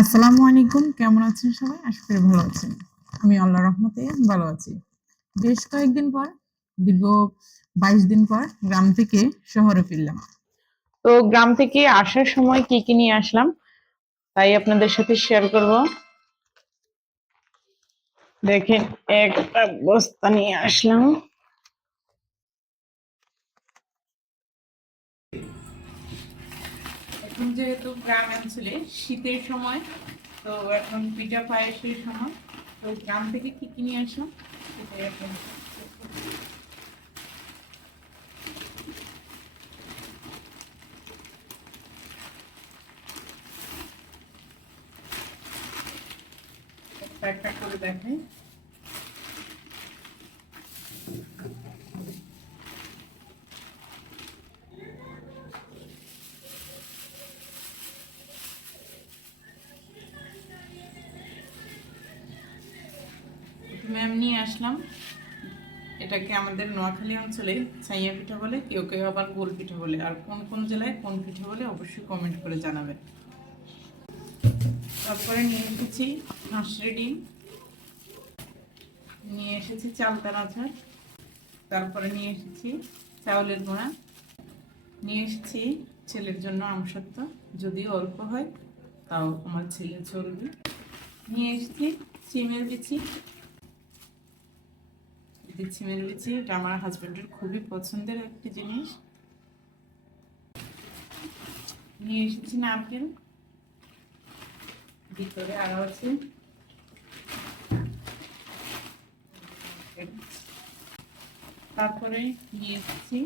আসসালামু আলাইকুম। কেমন আছেন সবাই? আশা করি ভালো আছেন। আমি আল্লাহ রহমতে ভালো আছি। বেশ কয়েকদিন পর, দীর্ঘ বাইশ দিন পর গ্রাম থেকে শহরে ফিরলাম। তো গ্রাম থেকে আসার সময় কি কি নিয়ে আসলাম? তাই আপনাদের সাথে শেয়ার করব। দেখেন, একটা বস্তা নিয়ে আসলাম। এখন যেহেতু গ্রাম অঞ্চলে শীতের সময়, তো এখন পিঠা পায়েসের সময়, তো গ্রাম থেকে কি কি নিয়ে আসলাম এখন একটা করে দেখাই। আমি নিয়ে আসলাম। এটাকে আমাদের নোয়াখালী অঞ্চলে ছাইয়া পিঠা বলে কেউ কেউ আবার গোল পিঠা বলে। আর কোন কোন জেলায় কোন পিঠা বলে অবশ্যই কমেন্ট করে জানাবেন। তারপরে নিয়ে এসেছি হাঁসের ডিম। নিয়ে এসেছি চালতার আচার। তারপরে নিয়ে এসেছি চাউলের গুঁড়া। নিয়ে এসেছি ছেলের জন্য আমসত্ব যদিও অল্প হয়, তাও আমার ছেলে চলবে। নিয়ে এসেছি সিমের বিচি। সিমের বিচি এটা আমার হাজবেন্ডের খুবই পছন্দের একটি জিনিস। নিয়ে এসেছি নারকেল। ভিতরে আরও আছে। তারপরে নিয়ে এসেছি।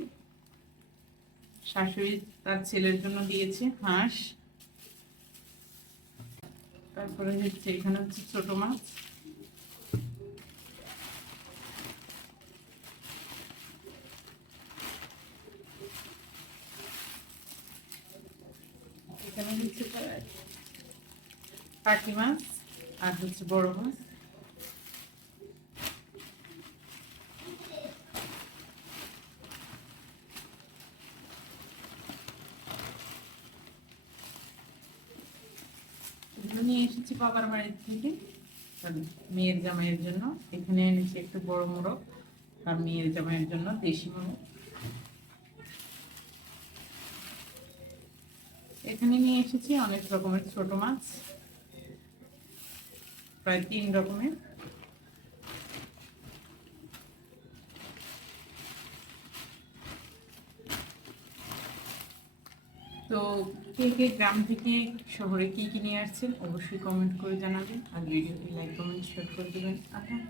শাশুড়ি তার ছেলের জন্য দিয়েছে হাঁস। তারপরে হচ্ছে এখানে হচ্ছে ছোট মাছ। এখানে হচ্ছে পাখি মাছ আর হচ্ছে বড় মাছ। নিয়ে এসেছি বাবার বাড়ির থেকে। মেয়ের জামাইয়ের জন্য। এখানে এনেছি একটু বড় মোরগ আর মেয়ের জামাইয়ের জন্য দেশি মোরগ। এখানে নিয়ে এসেছি অনেক রকমের ছোট মাছ। প্রায় তিন রকমের। তো কে কে গ্রাম থেকে শহরে কি কি নিয়ে আসছেন, অবশ্যই কমেন্ট করে জানাবেন। আর ভিডিওটি লাইক কমেন্ট শেয়ার করে দেবেন। আপনার